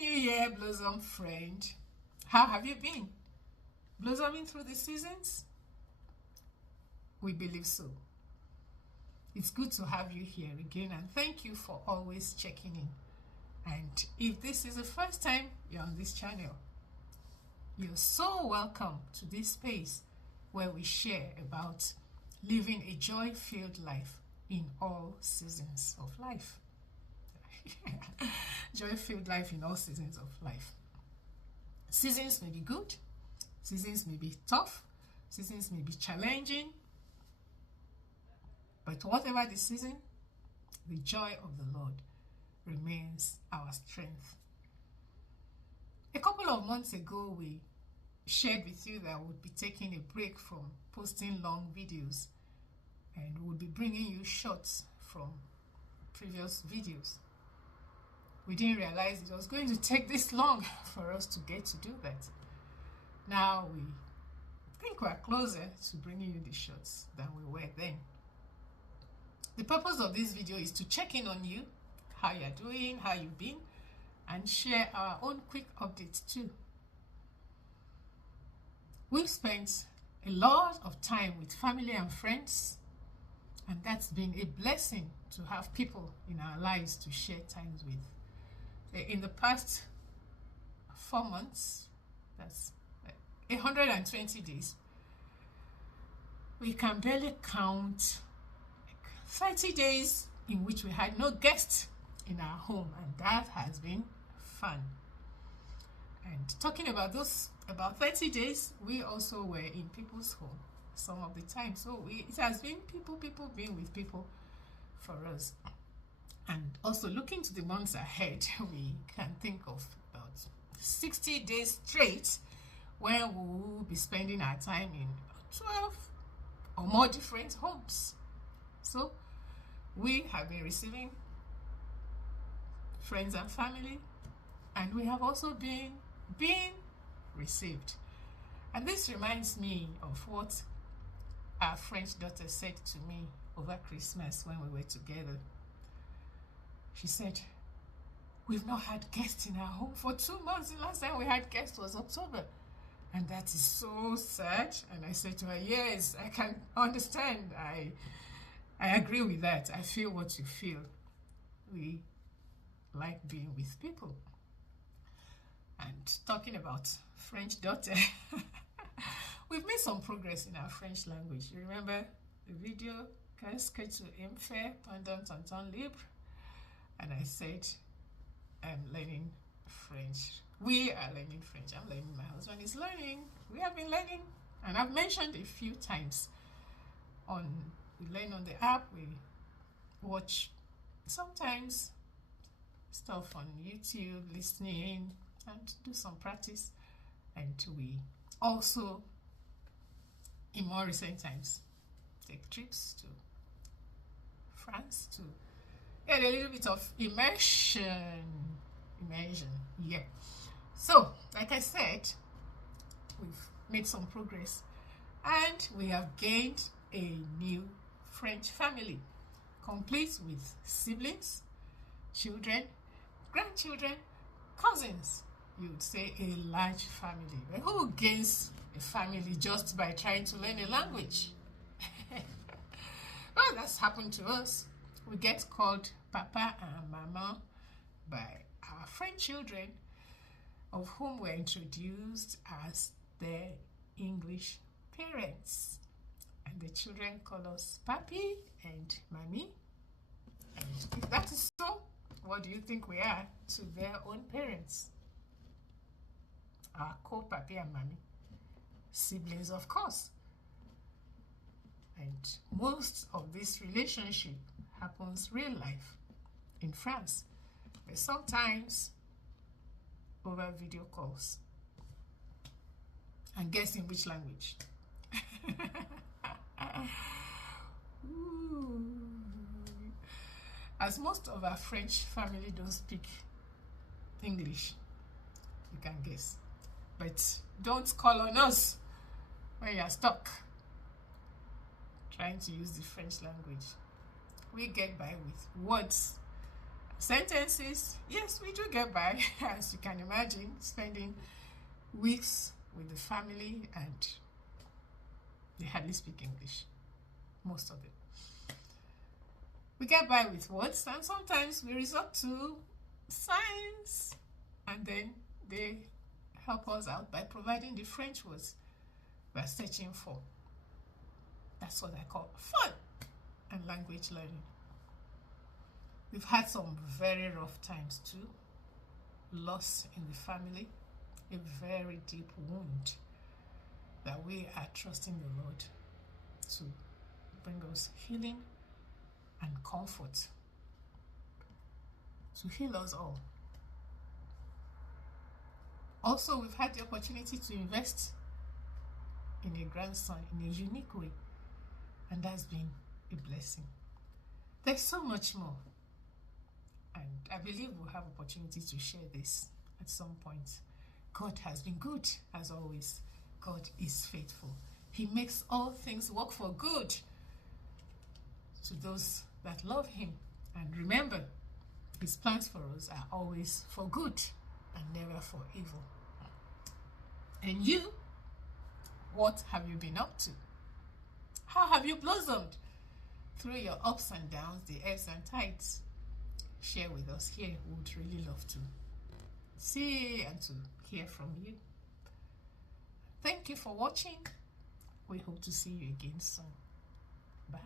New Year, Blossom friend. How have you been? Blossoming through the seasons? We believe so. It's good to have you here again, and thank you for always checking in. And if this is the first time you're on this channel, you're so welcome to this space where we share about living a joy-filled life in all seasons of life. Joy-filled life in all seasons of life. Seasons may be good, seasons may be tough, seasons may be challenging, but whatever the season, the joy of the Lord remains our strength. A couple of months ago, we shared with you that we'll be taking a break from posting long videos and we'll be bringing you shots from previous videos. We didn't realize it was going to take this long for us to get to do that. Now we think we're closer to bringing you the shots than we were then. The purpose of this video is to check in on you, how you're doing, how you've been, and share our own quick updates too. We've spent a lot of time with family and friends, and that's been a blessing to have people in our lives to share times with. In the past 4 months, that's 120 days, we can barely count 30 days in which we had no guests in our home, and that has been fun. And talking about those, about 30 days, we also were in people's home some of the time. So it has been people being with people for us. And also looking to the months ahead, we can think of about 60 days straight where we will be spending our time in 12 or more different homes. So we have been receiving friends and family, and we have also been being received. And this reminds me of what our French daughter said to me over Christmas when we were together. She said, "We've not had guests in our home for 2 months. The last time we had guests was October. And that is so sad." And I said to her, "Yes, I can understand. I agree with that. I feel what you feel. We like being with people." And talking about French daughter, we've made some progress in our French language. You remember the video, "Qu'est-ce que tu aimes faire pendant ton temps libre?" And I said, I'm learning French. We are learning French. I'm learning. My husband is learning. We have been learning. And I've mentioned a few times we learn on the app. We watch sometimes stuff on YouTube, listening, and do some practice. And we also, in more recent times, take trips to France to get a little bit of immersion, yeah. So, like I said, we've made some progress, and we have gained a new French family, complete with siblings, children, grandchildren, cousins. You would say a large family. But who gains a family just by trying to learn a language? Well, that's happened to us. We get called Papa and Mama by our French children, of whom were introduced as their English parents. And the children call us Papi and Mommy. And if that is so, what do you think we are to their own parents? Our co-Papi and Mommy. Siblings, of course. And most of this relationship happens real life in France, but sometimes over video calls. And guess in which language? As most of our French family don't speak English, you can guess. But don't call on us when you're stuck trying to use the French language. We get by with words sentences, yes, we do get by, as you can imagine, spending weeks with the family and they hardly speak English, most of it. We get by with words, and sometimes we resort to signs, and then they help us out by providing the French words we're searching for. That's what I call fun and language learning. We've had some very rough times too. Loss in the family, a very deep wound that we are trusting the Lord to bring us healing and comfort, to heal us all. Also, we've had the opportunity to invest in a grandson in a unique way, and that's been a blessing. There's so much more, and I believe we'll have opportunity to share this at some point. God has been good, as always. God is faithful. He makes all things work for good to those that love him. And remember, his plans for us are always for good and never for evil. And you, what have you been up to? How have you blossomed through your ups and downs, the ebbs and tides? Share with us here. We would really love to see and to hear from you. Thank you for watching. We hope to see you again soon. Bye.